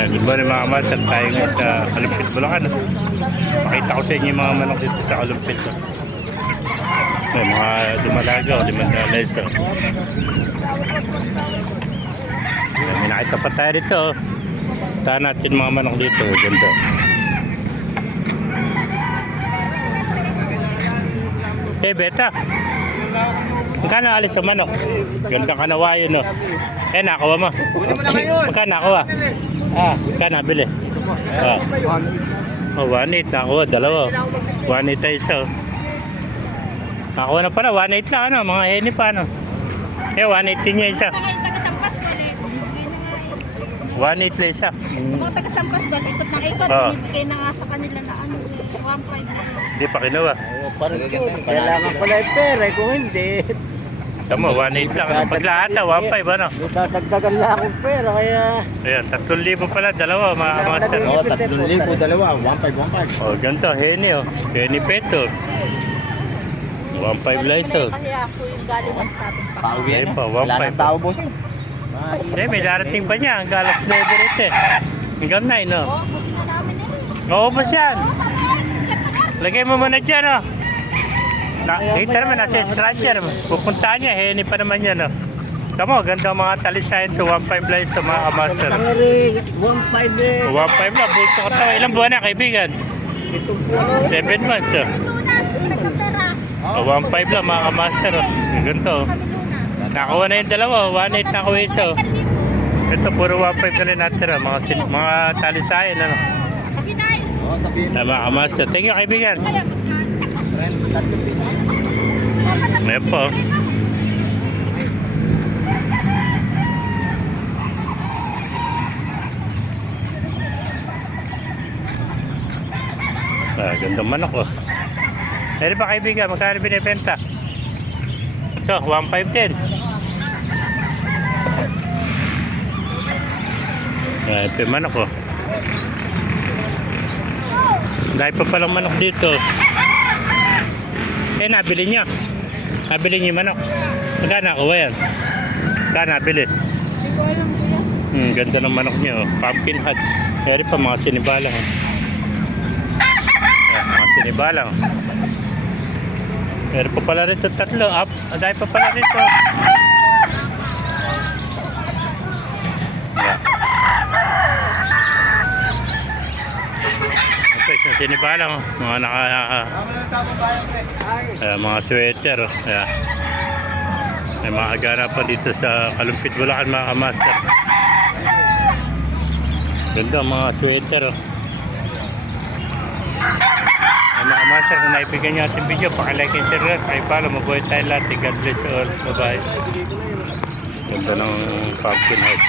Good morning mga master, tayo nga sa Kalumpit, Bulacan. Pakita ko sa inyo yung mga manok dito sa Kalumpit. Mga dumalaga o limandalay. May nakita pa tayo dito. Tahan natin mga manok dito. Ganda. Beta. Magkano alis ang manok? Ganda ka nawayo, no? Nakuha mo. Magkano nakuha? Magkano nabili? 1.8 nakuha, dalawa. 1.8 tayo isa. Nakuha na pala, 1.8 lang, ano? Mga heni pa, ano? 1.8 din niya isa. 1.8 lang isa. Mga taga-Sampas gal, ikot ng ikot. Binibigay na nga sa kanila na 1.5. Hindi pa kinuha. Kailangan pala yung pera, kung hindi. Tama, 1.8 lang. Pag lahat, 1.5, ano? Dadagdagan lang akong pera, kaya... Ayan, 3,000 pala, dalawa, mga master. 3,000, dalawa, 1.5. Oh, ganito, heni, oh. Heni peto. 1.5 lang isa. Kasi ako yung galing ng tatong pa. Pauwi na. pa, Wala 1.5. nang tao, boss. May darating pa niya. Ang galas level ito eh. Hanggang 9, no? Oo, busin na namin eh. Oo, boss yan. Lagay mo muna dyan, no? Kita naman, nasa scratcher. Pupuntahan niya, heni pa naman yan, no? Tama, ganda mga talisayan sa 1.5 lang sa mga kamaster. 1.5 eh. 1.5 lang, buto ka tawa. Ilang buwan na, kaibigan? 7 months, oh. Lunas, nagkapera. 1.5 lang, mga kamaster, oh. Ganito, oh. Nakuha na yung dalawa, 1.8 nakuha isa, oh. Ito, puro 1.5 na rin natin, oh. Mga talisayan, ano? Paginain. Mga kamaster. Thank you, kaibigan. Kaya magkano? Ngayon po. Gandang manok, oh. Meron pa kaibigan, magkano binibenta? Ito, 1.5 din. Ito yung manok, oh. Dahil pa palang manok dito. Nabili niya. Nabili niya yung manok. Magkano nakuha yan? Magkano nabili? Ganda ng manok niya, oh. Pumpkin hats. Meron pa mga sinibalang, oh. Mga sinibalang. Meron pa pala rito tatlo. Dahil pa pala rito. Ito isang sinibalang, oh. Mga mga sweater, oh. May mga agara pa dito sa Kalumpit, Bulacan, mga kamaster. Ganda mga sweater, oh. Mga master, kung naibigyan nyo ating video, pakilike and share lang. Pakipalo, mabuhay tayo lahat. God bless you all. Bye-bye. Ganda ng pumpkin house.